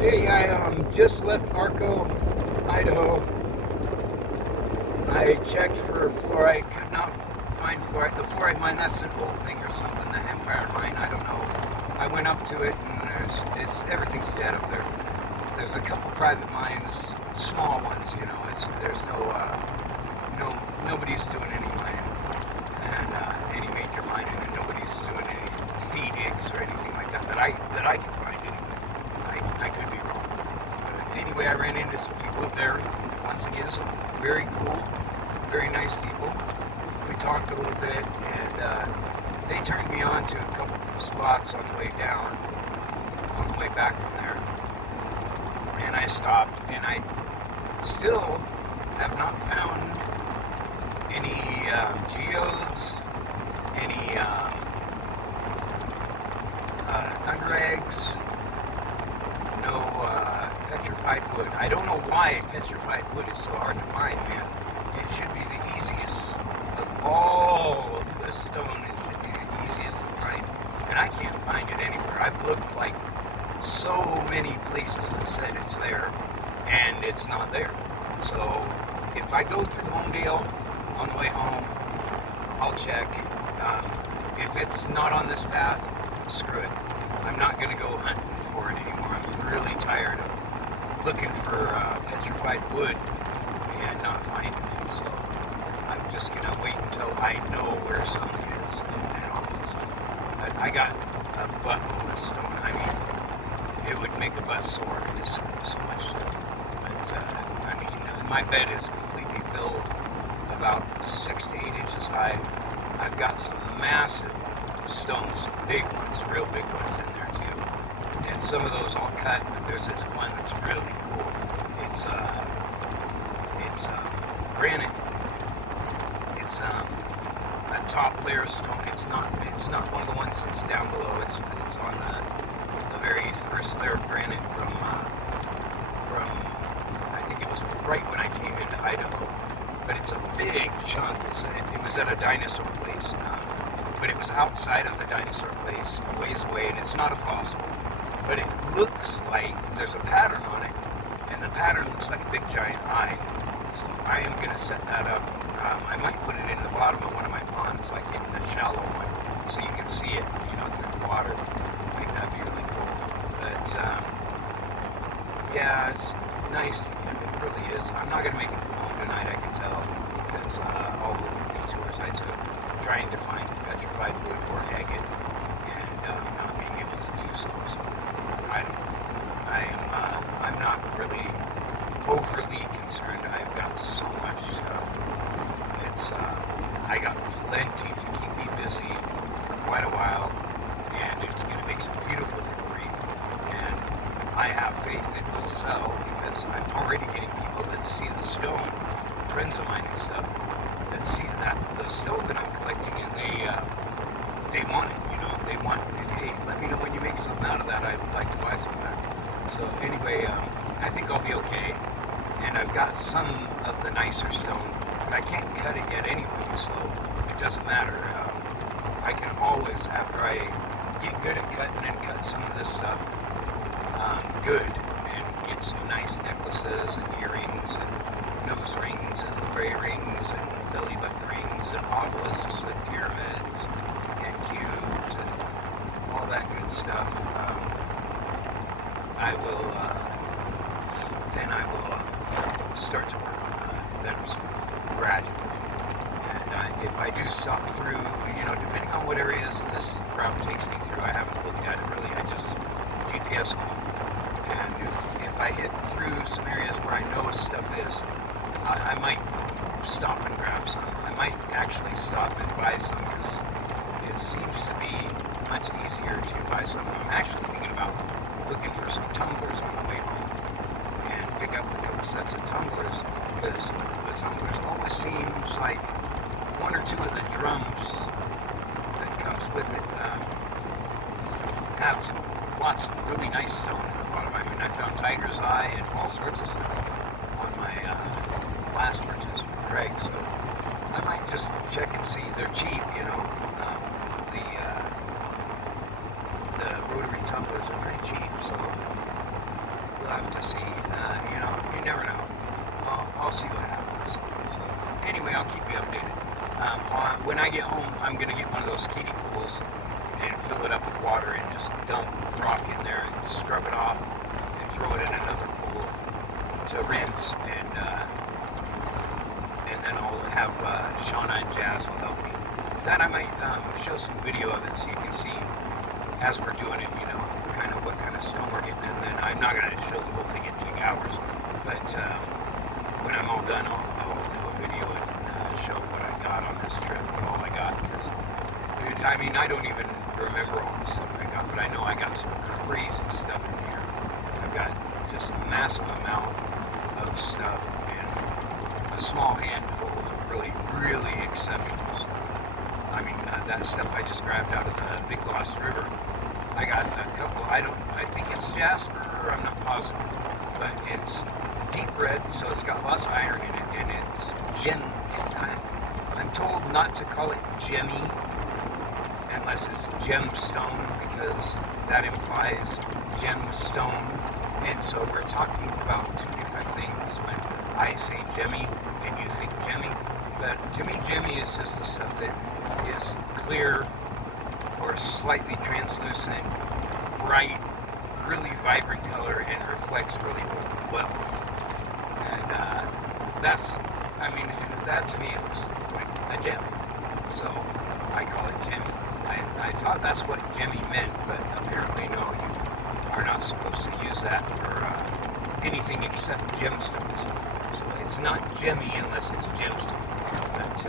Hey, I just left Arco, Idaho. I checked for fluorite, could not find fluorite. The fluorite mine, that's an old thing or something, the Empire mine, I don't know. I went up to it and everything's dead up there. There's a couple private mines, small ones, there's nobody's doing any mining, and any major mining, and nobody's doing any feed digs or anything like that that I can find anyway. I could be wrong. But anyway, I ran into some people up there. Once again, some very cool, very nice people. We talked a little bit, and they turned me on to a couple spots on the way down, on the way back from there. And I stopped, and I still have not found any geodes, any thunder eggs, no petrified wood. I don't know why petrified wood is so hard to find, man. It should be the easiest of all of the stone. It should be the easiest to find, and I can't find it anywhere. I've looked like so many places that said it's there, and it's not there. So if I go through Homedale on the way home, I'll check. If it's not on this path, screw it. I'm not going to go hunting for it anymore. I'm really tired of looking for petrified wood and not finding it. So I'm just going to wait until I know where some is and all this. But I got a buttload of stone. I mean, it would make a butt sore. Just so much stone. But my bed is completely filled, about 6 to 8 inches high. I've got some massive stones, some big ones, real big ones in there too. And some of those I'll cut, but there's this one that's really cool. It's granite. It's a top layer stone. It's not one of the ones that's down below. It's on the very first layer of granite from I think it was right when I came into Idaho. But it's a big chunk. It was at a dinosaur place. But it was outside of the dinosaur place, a ways away, and it's not a fossil. But it looks like there's a pattern on it, and the pattern looks like a big giant eye. So I am going to set that up. I might put it in the bottom of one of my ponds, like in the shallow one, so you can see it, through the water. I think that'd be really cool. But yeah, it's nice. It really is. I'm not going to make it home tonight, I can tell, because all the detours I took trying to find petrified wood or agate, and not being able to do so. So I'm not really overly concerned. I've got so much stuff. I got plenty to keep me busy for quite a while, and it's going to make some beautiful jewelry. And I have faith it will sell because I'm already getting people that see the stone, friends of mine and stuff, that see the stone that I'm collecting, and they want it, they want it. Hey, let me know when you make something out of that. I'd like to buy some of that. So anyway, I think I'll be okay. And I've got some of the nicer stone, but I can't cut it yet anyway, so it doesn't matter. I can always, after I get good at cutting and cut some of this stuff good, and get some nice necklaces and earrings and nose rings and gray rings and belly button rings and obelisks and pyramids and cubes and all that good stuff. I will start to work on better stuff gradually. And if I do stop through, depending on what areas this route takes me through, I haven't looked at it really. I just GPS home. And if I hit through some areas where I know stuff is, I might stop and grab some. I might actually stop and buy some because it seems to be much easier to buy some. I'm actually thinking about looking for some tumblers on the way home and pick up a couple sets of tumblers, because the tumblers always seems like one or two of the drums that comes with it have lots of really nice stone in the bottom. I mean, I found tiger's eye and all sorts of stuff on my last purchase from Greg, so I might just check and see. They're cheap, the rotary tumblers are pretty cheap, so we'll have to see. You never know. I'll see what happens. So, anyway, I'll keep you updated. When I get home, I'm going to get one of those kiddie pools and fill it up with water and just dump rock in there and scrub it off and throw it in another pool to rinse. And then I'll have Shauna and Jazz will help me. That I might show some video of it so you can see as we're doing it, kind of what kind of stone we're getting. And then I'm not going to show the whole thing, it'd take hours. But when I'm all done, I'll do a video and show what I got on this trip, what all I got. Because, I don't even remember all the stuff I got, but I know I got some crazy stuff in here. I've got just a massive amount of stuff and a small handful of really, really exceptional stuff. That stuff I just grabbed out of the Big Lost River. I got a couple, I think it's Jasper, I'm not positive, but it's deep red, so it's got lots of iron in it, and it's gem. I'm told not to call it gemmy unless it's gemstone, because that implies gemstone, and so we're talking about two different things when I say gemmy and you think gemmy. But to me, gemmy is just the stuff that is clear or slightly translucent, bright, really vibrant color, and reflects really well. And that to me looks like a gem. So I call it gemmy. I thought that's what gemmy meant, but apparently no, you are not supposed to use that for anything except gemstones. So it's not gemmy unless it's gemstone. But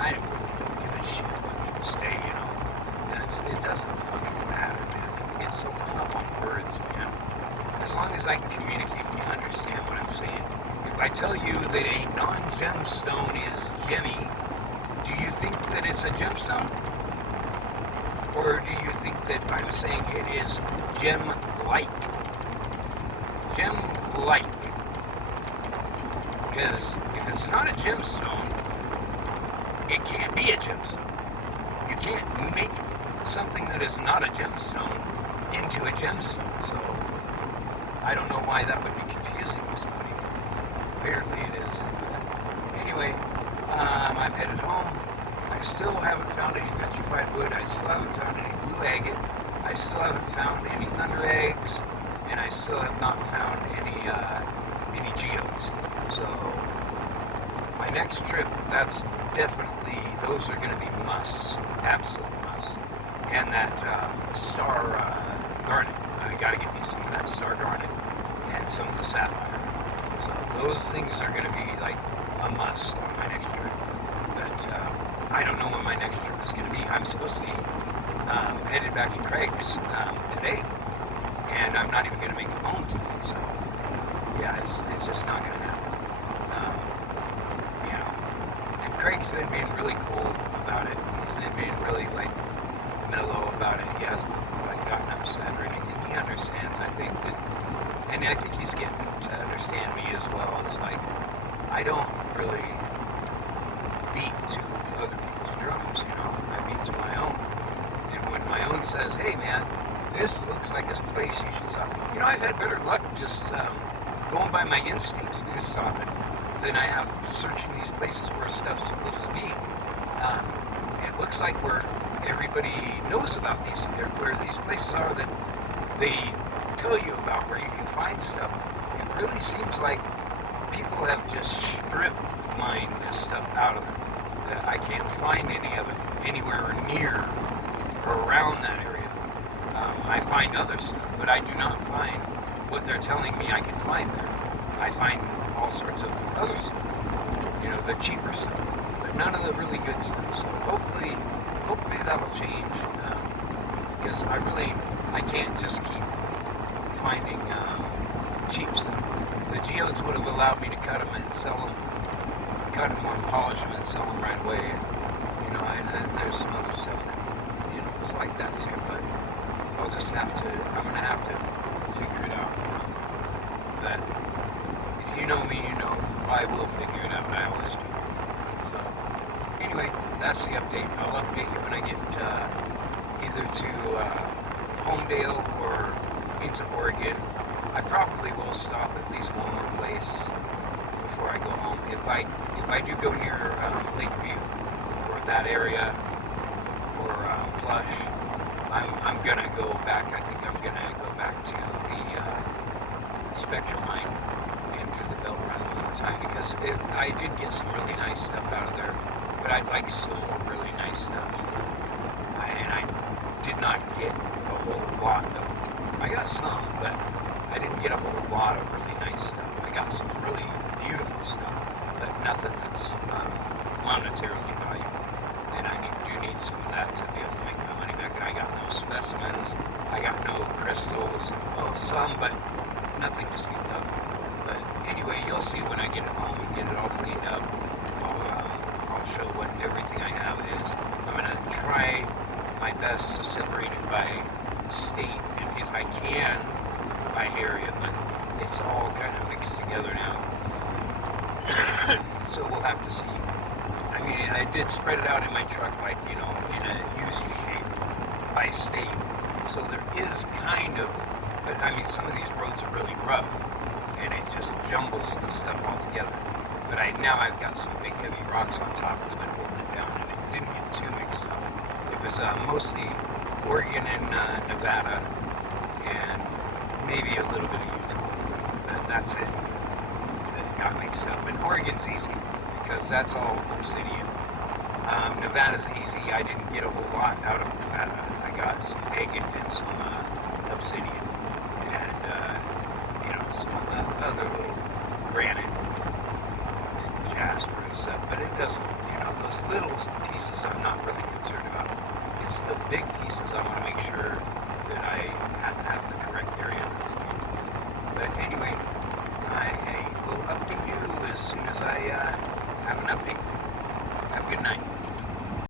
I don't really give a shit what people say, it doesn't fucking matter, man. People get so hung up on words, man. As long as I can communicate and you understand what I'm saying. If I tell you that a non-gemstone is gemmy, do you think that it's a gemstone? Or do you think that I'm saying it is gem-like? Gem-like. Because if it's not a gemstone, it can't be a gemstone. You can't make something that is not a gemstone into a gemstone. So I don't know why that would be confusing to somebody. Apparently it is. But anyway, I'm headed home. I still haven't found any petrified wood. I still haven't found any blue agate. I still haven't found any thunder eggs, and I still have not found any geodes. So my next trip, that's definitely, those are going to be musts, absolute musts. And that star garnet, I got to get me some of that star garnet and some of the sapphire. So those things are going to be like a must on my next trip. But I don't know when my next trip is going to be. I'm supposed to be headed back to Craig's today, and I'm not even going to make it home today. So yeah, it's just not going to happen. And Craig's been being really cool about it. He's been being really mellow about it. He hasn't gotten upset or anything. He understands, I think, and I think he's getting to understand me as well. It's I don't really beat to other people's drums, I beat to my own. And when my own says, hey man, this looks like a place you should stop. I've had better luck just going by my instincts and stopping than I have searching these places where stuff's supposed to be. It looks like where everybody knows about where these places are that they tell you about where you can find stuff. It really seems like people have just strip mined this stuff out of it. I can't find any of it anywhere near or around that area. I find other stuff, but I do not find what they're telling me I can find there. I find all sorts of other stuff, the cheaper stuff, but none of the really good stuff. So hopefully that will change, because I can't just keep finding cheap stuff. The geodes would have allowed me to cut them and sell them, cut them and polish them and sell them right away. And there's some other stuff that, was like that too, but I'm going to have to figure it out, But if you know me, I will figure it out. I always do. So, anyway, that's the update. I'll update you when I get either to Homedale or into Oregon. I probably will stop at least one more place before I go home. If I do go near Lakeview or that area or Plush, I'm gonna go back. I think I'm gonna go back to the Spectrum Mine and do the belt run one more time because I did get some really nice stuff out of there, but I'd like some more really nice stuff. And I did not get a whole lot of. I got some, but I didn't get a whole lot of really nice stuff. I got some really beautiful stuff, but nothing that's monetarily valuable. And I do need some of that to be able to make my money back. And I got no specimens. I got no crystals. Well, some, but nothing to speak of. But anyway, you'll see when I get it home and get it all cleaned up. I'll show what everything I have is. I'm going to try my best to separate it by state, and if I can, by area, but it's all kind of mixed together now. So we'll have to see. I mean, I did spread it out in my truck, like, in a U shape by state. So there is kind of, but I mean, some of these roads are really rough, and it just jumbles the stuff all together. But now I've got some big heavy rocks on top that's been holding it down, and it didn't get too mixed up. It was mostly Oregon and Nevada, and maybe a little bit of Utah. But that's it. That got mixed up. And Oregon's easy because that's all obsidian. Nevada's easy. I didn't get a whole lot out of Nevada. I got some agate and some obsidian, and some of the other little granite and jasper and stuff. But it doesn't. Those little pieces I'm not really concerned about. It's the big pieces I want to make sure that I have the correct area. But anyway, I will update you as soon as I